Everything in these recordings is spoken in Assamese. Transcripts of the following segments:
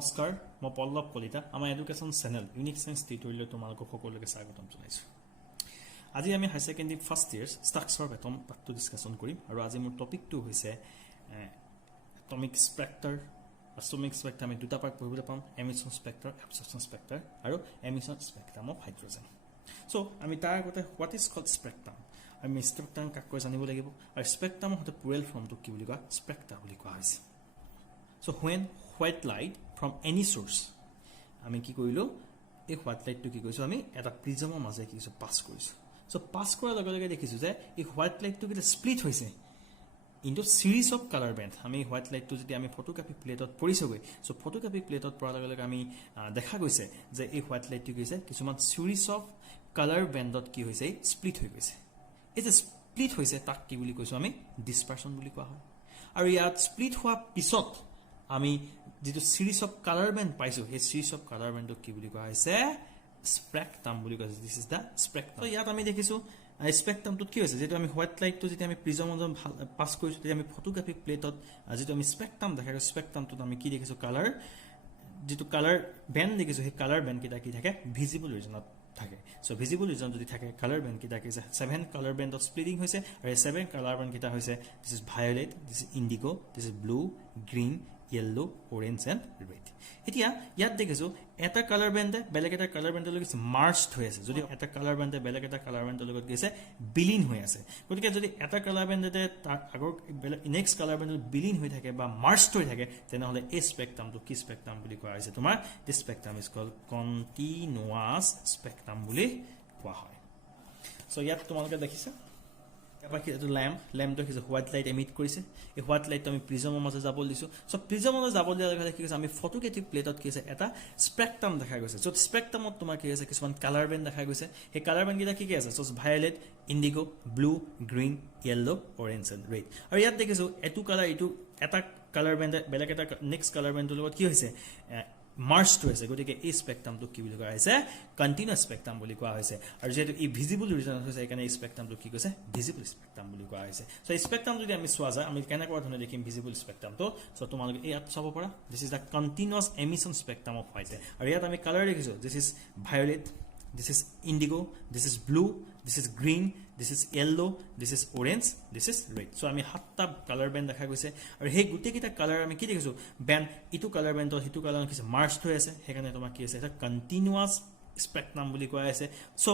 নমস্কাৰ মই পল্লৱ কলিতা আমাৰ education channel unique science tutorial তোমালোকক সকলোকে স্বাগতম জনাইছো আজি আমি high secondary first years structure of atom পাঠটো ডিসকাশন কৰিম আৰু আজি মোৰ টপিকটো হৈছে এটমিক স্পেক্ট্ৰাৰ এটমিক স্পেক্ট্ৰাম আমি দুটা পাৰ্ট পঢ়িবলৈ পাম এমিশন স্পেক্ট্ৰা এবজৰ্পশ্যন স্পেক্ট্ৰা আৰু emission spectrum of hydrogen so আমি তাৰ আগতে হোৱাট ইজ কল্ড স্পেক্ট্ৰাম আমি স্পেক্ট্ৰাম কাকৈ জানিব লাগিব আৰু স্পেক্ট্ৰামৰ হতে প্লুৰেল ফৰ্মটো কি বুলি কোৱা স্পেক্ট্ৰা বুলি কোৱা হৈছে so when white light from any source আমি কি কৰিলো এই হোৱাইট লাইটটো কি কৰিছো আমি এটা প্ৰিজমৰ মাজে কি কৰিছো পাস কৰিছো সো পাস কৰাৰ লগে লগে দেখিছো যে এই হোৱাইট লাইটটো কি স্প্লিট হৈছে ইনটু সিৰিজ অফ কালাৰ বেণ্ড আমি হোৱাইট লাইটটো যদি আমি ফটোকপি প্লেটত পৰিছগৈ সো ফটোকপি প্লেটত পৰাৰ লগে লগে আমি দেখা গৈছে যে এই হোৱাইট লাইটটো কি হৈছে কিছুমান সিৰিজ অফ কালাৰ বেণ্ডত কি হৈছে স্প্লিট হৈ গৈছে এই যে স্প্লিট হৈছে তাক কি বুলি কৈছো আমি ডিসপাৰচন বুলি কোৱা হয় আৰু ইয়াত স্প্লিট হোৱা পিছত আমি যেটো সিৰিজ অফ কালাৰ ব্যান্ড পাইছো এই সিৰিজ অফ কালাৰ ব্যান্ডক কি বুলি কোৱা হৈছে স্পেক্ট্ৰাম বুলি কোৱা হৈছে দিস ইজ দা স্পেক্ট্ৰাম ইয়াত আমি দেখিছো স্পেক্ট্ৰামটো কি হৈছে যেটো আমি হোৱাইট লাইটটো যেতিয়া আমি প্ৰিজমৰ পাস কৰিছো তেতিয়া আমি ফটোগ্ৰাফিক প্লেটত যেটো আমি স্পেক্ট্ৰাম দেখাইছো স্পেক্ট্ৰামটো আমি কি দেখিছো কালাৰ যেটো কালাৰ ব্যান্ড দেখিছো সেই কালাৰ ব্যান্ড কিটা কি থাকে ভিজিবল ৰিজনত থাকে সো ভিজিবল ৰিজন যদি থাকে কালাৰ ব্যান্ড কিটা কি আছে 7 কালাৰ ব্যান্ড অফ স্প্লিটিং হৈছে আৰু 7 কালাৰ ব্যান্ড কিটা হৈছে this is violet this is indigo this is blue green yellow orange and red এতিয়া ইয়াত দেখিছো এটা কালাৰ বেণ্ডে বেলেগ এটা কালাৰ বেণ্ডৰ লগত মাৰ্জড হৈ আছে যদি এটা কালাৰ বেণ্ডে বেলেগ এটা কালাৰ বেণ্ডৰ লগত গৈছে বিলীন হৈ আছে গতিকে যদি এটা কালাৰ বেণ্ডে তাৰ আগৰ নেক্সট কালাৰ বেণ্ডৰ বিলীন হৈ থাকে বা মাৰ্জড হৈ থাকে তেনেহলে এই স্পেক্ট্ৰামটো কি স্পেক্ট্ৰাম বুলি কোৱা হৈছে তোমাৰ this spectrum is called continuous spectrum বুলি কোৱা হয় সো ইয়াত তোমালোকে দেখিছা বাকি এটো ল্যাম্পটো কি হোৱাইট লাইট এমিট কৰিছে এই হোৱাইট লাইটটো আমি প্ৰিজমৰ মাজে যাব দিছো সো প্ৰিজমৰ মাজে যাব দিয়াৰ লগে কি কৈছে আমি ফটোগ্ৰাফিক প্লেটত কি আছে এটা স্পেক্ট্ৰাম দেখা গৈছে সো স্পেক্ট্ৰামত তোমাৰ কি আছে কিছুমান কালাৰ বেণ্ড দেখা গৈছে এই কালাৰ বেণ্ড কিটা কি আছে so violet indigo blue green yellow orange and red আৰু ইয়াত দেখিছো এটো কালাৰ ইটো এটা কালাৰ বেণ্ড বেলেগ এটা নেক্সট কালাৰ বেণ্ডৰ লগত কি হৈছে মাৰ্জড হৈছে গতিকে এই স্পেক্ট্ৰামটো কি বুলি কোৱা হৈছে কন্টিনিউয়াস স্পেক্ট্ৰাম বুলি কোৱা হৈছে আৰু যেটো ই ভিজিবল ৰিজনত হৈছে একানে স্পেক্ট্ৰামটো কি কৈছে ভিজিবল স্পেক্ট্ৰাম বুলি কোৱা হৈছে সো স্পেক্ট্ৰাম যদি আমি চোৱা যায় আমি কেনেকুৱা ধৰণে দেখিম ভিজিবল স্পেক্ট্ৰামটো সো তোমালোকে ইয়াত চাব পাৰা this is the continuous emission spectrum of white আৰু ইয়াত আমি কালাৰ দেখিছো this is violet this is indigo this is blue this is green this is yellow this is orange this is red so আমি সাতটা কালাৰ বেণ্ড দেখা গৈছে আৰু সেই গুটেই কিটা কালাৰ আমি কি দেখিছো বেণ্ড ইটো কালাৰ বেণ্ড হিটো কালাৰ কিছু মাৰ্জড হৈ আছে হেকানে তোমাক কি আছে এটা কন্টিনিউয়াস স্পেক্ট্ৰাম বুলি কোৱা আছে সো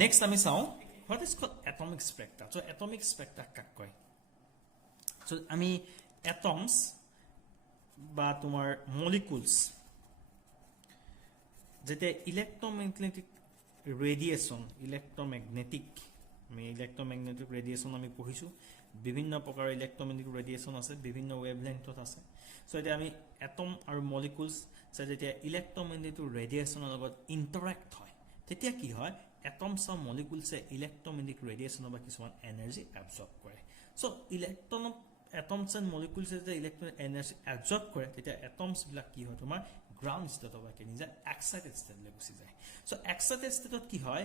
নেক্সট আমি চাও what is called atomic spectra so atomic spectra কাক কয় so আমি atoms বা তোমাৰ molecules যেতে ইলেক্ট্ৰomagnetic ৰেডিয়েশন ইলেক্ট্ৰomagnetic ৰেডিয়েশন আমি পঢ়িছো বিভিন্ন প্ৰকাৰৰ ইলেক্ট্ৰomagnetic ৰেডিয়েশন আছে বিভিন্ন ওয়েভলেংথত আছে সো এটা আমি এটম আৰু মলিকুলস যেতে ইলেক্ট্ৰomagnetic ৰেডিয়েশনৰ লগত ইন্টাৰেক্ট হয় তেতিয়া কি হয় এটমছ আৰু মলিকুলসে ইলেক্ট্ৰomagnetic ৰেডিয়েশনৰ বা কিছুমান এনাৰ্জি এবজৰ্ব কৰে সো ইলেক্ট্ৰন এটমছ এণ্ড মলিকুলসে যে ইলেক্ট্ৰন এনাৰ্জি এবজৰ্ব কৰে তেতিয়া এটমছ বিলাক কি হয় তোমাৰ গ্ৰাউন্ড ষ্টেটত বা কি নিজে এক্সাইটেড ষ্টেটলৈ গুচি যায় সো এক্সাইটেড ষ্টেটত কি হয়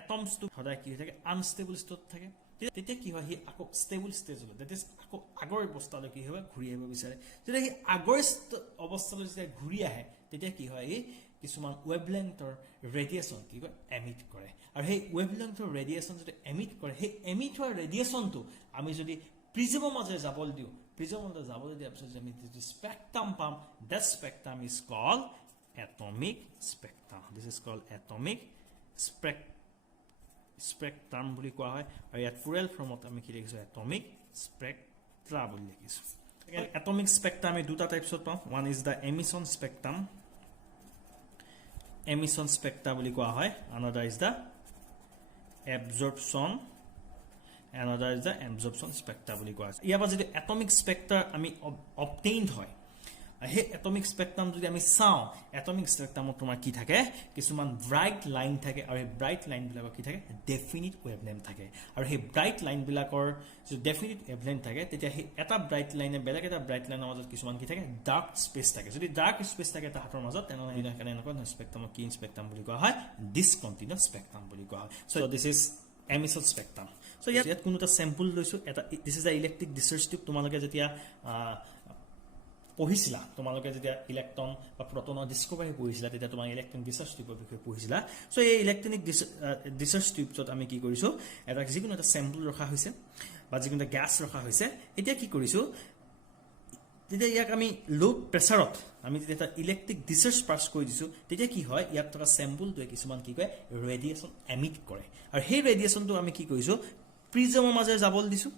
এটমছ টু সদায় কি হৈ থাকে আনষ্টেবল ষ্টেটত থাকে তেতিয়া কি হয় হি আকৌ ষ্টেবল ষ্টেজলৈ দ্যাট ইজ আকৌ আগৰ অৱস্থালৈ কি হয় ঘূৰি আহিব বিচাৰে যেতিয়া হি আগৰ অৱস্থালৈ যেতিয়া ঘূৰি আহে তেতিয়া কি হয় এই কিছুমান ওয়েভলেংথৰ ৰেডিয়েশন কি কয় এমিট কৰে আৰু সেই ওয়েভলেংথৰ ৰেডিয়েশন যদি এমিট কৰে সেই এমিট হোৱা ৰেডিয়েশনটো আমি যদি প্ৰিজমৰ মাজে যাবলৈ দিও প্ৰিজমৰ মাজে যাবলৈ দিয়াৰ পিছত আমি যে স্পেক্ট্ৰাম পাম that spectrum is called atomic spectrum this is called atomic spectrum বুলি কোৱা হয় আৰু ইয়াত প্লুৰেল ফৰ্মত আমি কি লিখিছো atomic spectra বুলি লিখিছো atomic spectrum আমি দুটা টাইপছত পাম one is the emission spectra বুলি কোৱা হয় another is the absorption another is the absorption spectra বুলি কোৱা হয় ইয়াৰ পৰা যদি atomic spectra আমি obtained হয় হে atomic spectrum যদি আমি চাও atomic spectrum তোমাৰ কি থাকে কিছুমান ব্ৰাইট লাইন থাকে আৰু এই ব্ৰাইট লাইন বিলাকৰ কি থাকে ডেফিনিট ওয়েভলেংথ থাকে আৰু এই ব্ৰাইট লাইন বিলাকৰ যদি ডেফিনিট ওয়েভলেংথ থাকে তেতিয়া হে এটা ব্ৰাইট লাইনে বেলেগ এটা ব্ৰাইট লাইনৰ মাজত কিছুমান কি থাকে ডাৰ্ক স্পেচ থাকে যদি ডাৰ্ক স্পেচ থাকে এটা হাতৰ মাজত তেনেহলে এনেকুৱা স্পেক্ট্ৰামক কি স্পেক্ট্ৰাম বুলি কোৱা হয় ডিসকন্টিনিউয়াস স্পেক্ট্ৰাম বুলি কোৱা হয় so this is emission spectrum so yet কোনটা স্যাম্পল লৈছো এটা this is the electric discharge tube তোমালোকে যেতিয়া পঢ়িছিলা তোমালোকে যেতিয়া ইলেক্ট্ৰন বা প্ৰটনৰ ডিসকভাৰী পঢ়িছিলা তেতিয়া তোমাক ইলেক্ট্ৰনিক ৰিচাৰ্চ টিউবৰ বিষয়ে পঢ়িছিলা সো এই ইলেক্ট্ৰনিক ৰিচাৰ্চ টিউবছত আমি কি কৰিছো এটা যিকোনো এটা স্যাম্পল ৰখা হৈছে বা যিকোনো এটা গ্যাস ৰখা হৈছে এতিয়া কি কৰিছো তেতিয়া ইয়াক আমি লো প্ৰেছাৰত আমি যেতিয়া এটা ইলেক্ট্ৰিক ডিচাৰ্জ পাছ কৰি দিছো তেতিয়া কি হয় ইয়াত থকা স্যাম্পলটোৱে কিছুমান কি কয় ৰেডিয়েচন এমিট কৰে আৰু সেই ৰেডিয়েচনটো আমি কি কৰিছো প্ৰিজমৰ মাজে যাবল দিছো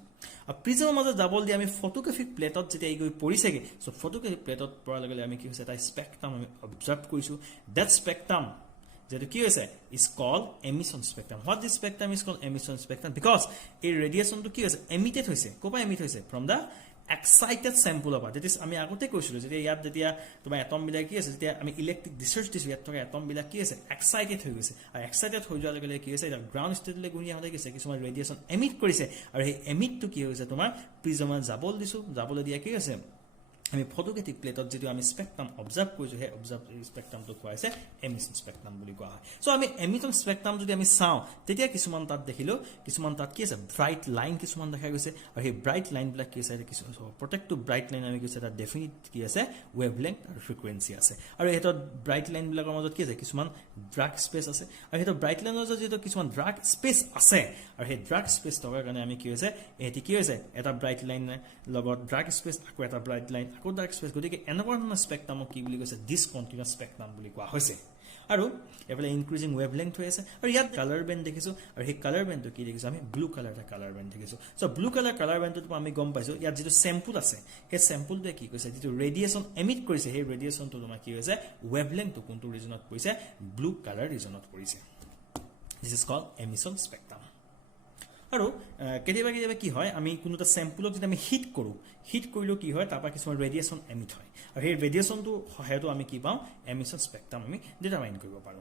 আৰু প্ৰিজমৰ মাজে যাবল দি আমি ফটোগ্ৰাফিক প্লেটত যেতিয়া গৈ পৰিছেগে সো ফটোগ্ৰাফিক প্লেটত পৰাৰ লগে আমি কি হৈছে এটা স্পেক্ট্ৰাম আমি অবজাৰ্ভ কৰিছো দ্যাট স্পেক্ট্ৰাম যেটো কি হৈছে is called emission spectrum what this spectrum is called emission spectrum because এই ৰেডিয়েচনটো কি হৈছে এমিটেড হৈছে কোপা এমিট হৈছে from the excited sample of that is আমি আগতে কৈছিলো যে ইয়াত যেতিয়া তোমাৰ এটম বিলাক কি আছে যেতিয়া আমি ইলেক্ট্ৰিক ডিচাৰ্জ দিছো ইয়াত থকা এটম বিলাক কি আছে এক্সাইটেড হৈ গৈছে আৰু এক্সাইটেড হৈ যোৱাৰ লগে কি হৈছে এটা গ্ৰাউণ্ড ষ্টেটলৈ গুণি আহতে গৈছে কিছুমান ৰেডিয়েচন এমিট কৰিছে আৰু এই এমিটটো কি হৈছে তোমাৰ প্ৰিজমত যাবল দিছো যাবলৈ দিয়া কি আছে আমি ফটোগ্ৰাফিক প্লেটত যেটো আমি স্পেক্ট্ৰাম অবজাৰ্ভ কৰিছো হে অবজাৰ্ভ স্পেক্ট্ৰামটো কোৱাইছে এমিশন স্পেক্ট্ৰাম বুলি কোৱা হয় সো আমি এমিশন স্পেক্ট্ৰাম যদি আমি চাও তেতিয়া কিছুমান তাত দেখিলো কিছুমান তাত কি আছে ব্ৰাইট লাইন কিছুমান দেখা গৈছে আৰু সেই ব্ৰাইট লাইন বিলাক কি আছে কিছুমান প্ৰটেক্ট টু ব্ৰাইট লাইন আমি কৈছে এটা ডেফিনিট কি আছে ওয়েভলেংথ আৰু ফ্ৰিকুৱেন্সি আছে আৰু এটা ব্ৰাইট লাইন বিলাকৰ মাজত কি আছে কিছুমান ড্ৰাগ স্পেচ আছে আৰু এটা ব্ৰাইট লাইনৰ মাজত যেটো কিছুমান ড্ৰাগ স্পেচ আছে আৰু সেই ড্ৰাগ স্পেচ থকাৰ কাৰণে আমি কি হৈছে এটি কি হৈছে এটা ব্ৰাইট লাইন লগত ড্ৰাগ স্পেচ আকৌ এটা ব্ৰাইট লাইন আকৌ ডাৰ্ক স্পেচ গতিকে এনেকুৱা ধৰণৰ স্পেক্ট্ৰামক কি বুলি কৈছে ডিসকন্টিনিউয়াছ স্পেক্ট্ৰাম বুলি কোৱা হৈছে আৰু এফালে ইনক্ৰিজিং ওয়েভলেংথ হৈ আছে আৰু ইয়াত কালাৰ বেন্ড দেখিছো আৰু সেই কালাৰ বেন্ডটো কি দেখিছো আমি ব্লু কালাৰ এটা কালাৰ বেন্ড দেখিছো সো ব্লু কালাৰ বেন্ডটো আমি গম পাইছো ইয়াত যেটো স্যাম্পল আছে সেই স্যাম্পলটোৱে কি কৈছে যেটো ৰেডিয়েচন এমিট কৰিছে সেই ৰেডিয়েচনটো তোমাৰ কি হৈছে ওয়েভলেংথটো কোনটো ৰিজনত পৰিছে ব্লু কালাৰ ৰিজনত পৰিছে this is called emission spectrum আৰু কেতিয়াবা কি হয় আমি কোনোটা স্যাম্পলক যদি আমি হিট কৰিলো কি হয় তাৰপা কিছুমান ৰেডিয়েচন এমিট হয় আৰু সেই ৰেডিয়েচনটো হয়তো আমি কি পাওঁ এমিশন স্পেক্ট্ৰাম আমি ডিটাৰমাইন কৰিব পাৰো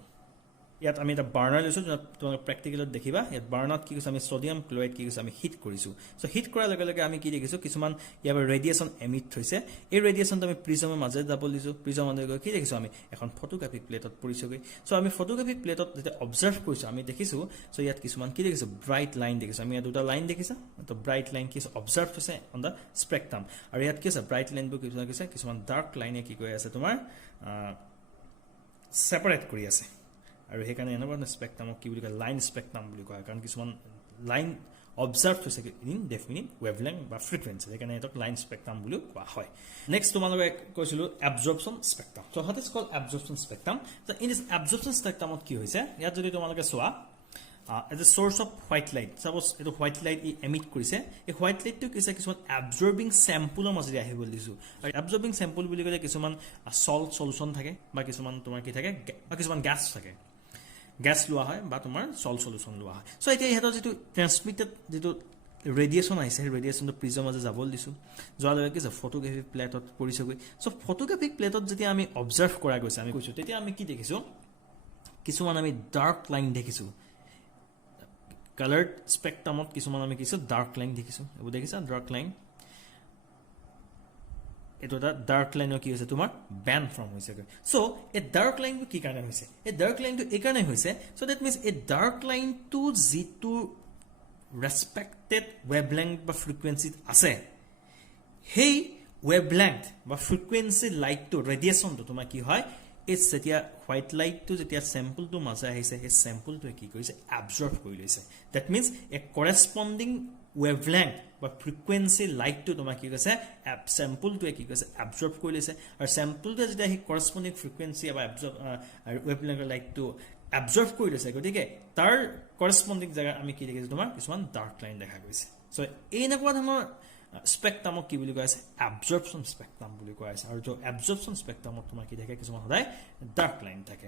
ইয়াত আমি এটা বাৰ্নাৰ লৈছো তোমাক প্ৰেক্টিকেলত দেখিবা ইয়াত বাৰ্নাৰত কি কৈছে আমি সোডিয়াম ক্লোৰাইড কি কৈছে আমি হিট কৰিছো সো হিট কৰাৰ লগে আমি কি দেখিছো কিছুমান ইয়াৰ ৰেডিয়েচন এমিট হৈছে এই ৰেডিয়েচনটো আমি প্ৰিজমৰ মাজে যাব দিছো প্ৰিজমৰ মাজে কি দেখিছো আমি এখন ফটোগ্ৰাফিক প্লেটত পৰিছোগে সো আমি ফটোগ্ৰাফিক প্লেটত যেতিয়া অবজাৰ্ভ কৰিছো আমি দেখিছো সো ইয়াত কিছুমান কি দেখিছো ব্ৰাইট লাইন দেখিছো আমি ইয়াত দুটা লাইন দেখিছা তো ব্ৰাইট লাইন কি অবজাৰ্ভ হৈছে অন দা স্পেক্ট্ৰাম আৰু ইয়াত কি আছে ব্ৰাইট লাইনবোৰ কিছুমান ডাৰ্ক লাইনে কি কৈ আছে তোমাৰ সেপাৰেট কৰি আছে আৰু হেকানে এনেকুৱা স্পেক্ট্ৰামক কি বুলি কয় লাইন স্পেক্ট্ৰাম বুলি কয় কাৰণ কিছুমান লাইন অবজাৰ্ভ হৈছে ইন ডেফিনিট ওয়েভলেংথ বা ফ্ৰিকুৱেন্সি হেকানে এটক লাইন স্পেক্ট্ৰাম বুলি কোৱা হয় নেক্সট তোমালোকে কৈছিলো absorption spectrum so what is called absorption spectrum so in this absorption স্পেক্ট্ৰামত কি হৈছে ইয়াত যদি তোমালোকে চোৱা as a source of white light suppose eto white light emit korise e white light to kise kisman absorbing sample mazri ahibol disu ar absorbing sample buli kole kisman salt solution thake ba kisman tomar ki thake ba kisman gas thake gas lua hoy ba tomar salt solution lua hoy so eta heto jitu transmitted jitu radiation aise radiation to prism maze jabol disu joala ki photographic plate ot porise goi so photographic plate ot jeti ami observe kora goise ami koisu tetia ami ki dekhisu kisman ami dark line dekhisu colored spectrum of কিছুমান আমি কিছু ডার্ক লাইন দেখিছো এব দেখিছা ডার্ক লাইন এটোটা ডার্ক লাইন কি হৈছে তোমাৰ ব্যান্ড ফৰ্ম হৈছে সো এ ডাৰ্ক লাইন কি কাৰণে হৈছে এ ডাৰ্ক লাইন তো এই কাৰণে হৈছে so that means a dark line to জিটু রেসপেক্টেড ওয়েভলেংথ বা ফ্রিকোয়েন্সি আছে হেই ওয়েভলেংথ বা ফ্রিকোয়েন্সি লাইট টু রেডিয়েশন তো তোমাৰ কি হয় is setia white light to jetia sample to maza aise he sample to ki koise absorb koi loise that means a corresponding wavelength বা frequency light to toma ki koise sample to ki koise absorb koi loise ar sample to jetia he corresponding frequency aba absorb wavelength light to absorb koi loise gotike tar corresponding jaga ami ki dekhisu tomar kisman dark line dekha goise so ei na kwa dhanor spectrum কি বুলি কয় আছে absorption spectrum বুলি কয় আছে আৰু যে absorption spectrum তোমাৰ কি থাকে কিছুমান সদায় ডার্ক লাইন থাকে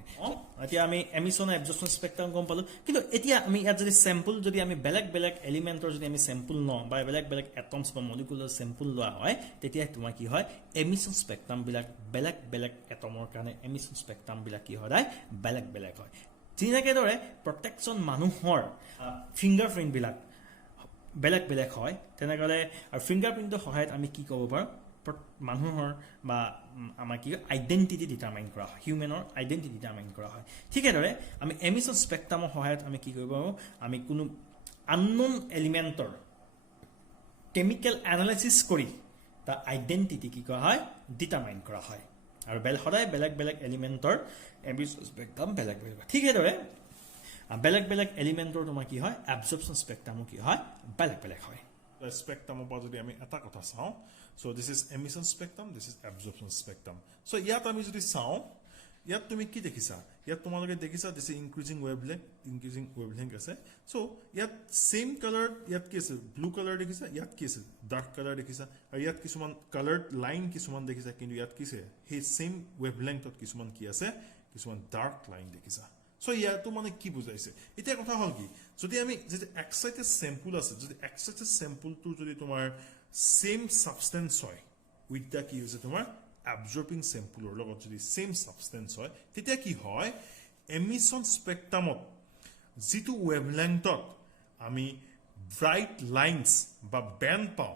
এতিয়া আমি emission absorption spectrum গম পালো কিন্তু এতিয়া আমি ইয়াত যদি স্যাম্পল যদি আমি বেলেগ এলিমেন্টৰ যদি আমি স্যাম্পল ন বা বেলেগ এটমস বা মলিকুলাৰ স্যাম্পল লোৱা হয় তেতিয়া তোমাৰ কি হয় emission spectrum বিলাক বেলেগ এটমৰ কাৰণে emission spectrum বিলাক কি হয় বেলেগ হয় যেনেকৈ দৰে প্ৰটেকচন মানুহৰ ফিংগাৰপ্ৰিন্ট বিলাক বেলেগ হয় তেনেকলে আৰু ফিংগাৰপ্ৰিন্টৰ সহায়ত আমি কি ক'ব পাৰো মানুহৰ বা আমাৰ কি আইডেন্টিটি ডিটাৰমাইন কৰা হয় হিউম্যানৰ আইডেন্টিটি ডিটাৰমাইন কৰা হয় ঠিক এদৰে আমি এমিশন স্পেক্ট্ৰামৰ সহায়ত আমি কি কৰিব পাৰো আমি কোনো আননোন এলিমেন্টৰ কেমিক্যাল এনালাইসিস কৰি তা আইডেন্টিটি কি কৰা হয় ডিটাৰমাইন কৰা হয় আৰু সদায় বেলেগ বেলেগ এলিমেণ্টৰ এমিছন স্পেক্ট্ৰাম বেলেগ বেলেগ ঠিক সেইদৰে বেলেগ বেলেগ এলিমেণ্টৰ তোমাৰ কি হয় এবজৰ্পশ্যন স্পেক্ট্ৰামো কি হয় বেলেগ বেলেগ হয় স্পেক্ট্ৰামৰ পৰা যদি আমি এটা কথা চাওঁ so this is emission spectrum this is absorption spectrum so ইয়াত আমি যদি চাওঁ ইয়াত তুমি কি দেখিছা ইয়াত তোমালোকে দেখিছা দিস ইনক্ৰিজিং ওয়েভলেংথ আছে সো ইয়াত সেম কালাৰ ইয়াত কি আছে ব্লু কালাৰ দেখিছা ইয়াত কি আছে ডাৰ্ক কালাৰ দেখিছা আৰু ইয়াত কিছুমান কালাৰ্ড লাইন কিছুমান দেখিছা কিন্তু ইয়াত কি আছে সেই সেম ওয়েভলেংথত কিছুমান কি আছে কিছুমান ডাৰ্ক লাইন দেখিছা সো ইয়াতো মানে কি বুজাইছে এতিয়া কথা হল কি যদি আমি যদি এক্সাইটেড স্যাম্পল আছে যদি এক্সাইটেড স্যাম্পলটো যদি তোমাৰ সেম সাবস্টেন্স হয় উইথ দা কি হৈছে তোমাৰ absorbing sample লগত যদি সেম সাবস্টেন্স হয় তেতিয়া কি হয় এমিশন স্পেক্ট্ৰামত যেটো ওয়েভলেংথত আমি ব্ৰাইট লাইনস বা ব্যান্ড পাও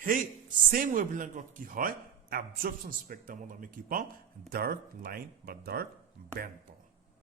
সেই সেম ওয়েভলেংথত কি হয় এবজৰ্পশ্যন স্পেক্ট্ৰামত আমি কি পাও ডাৰ্ক লাইন বা ডাৰ্ক ব্যান্ড পাও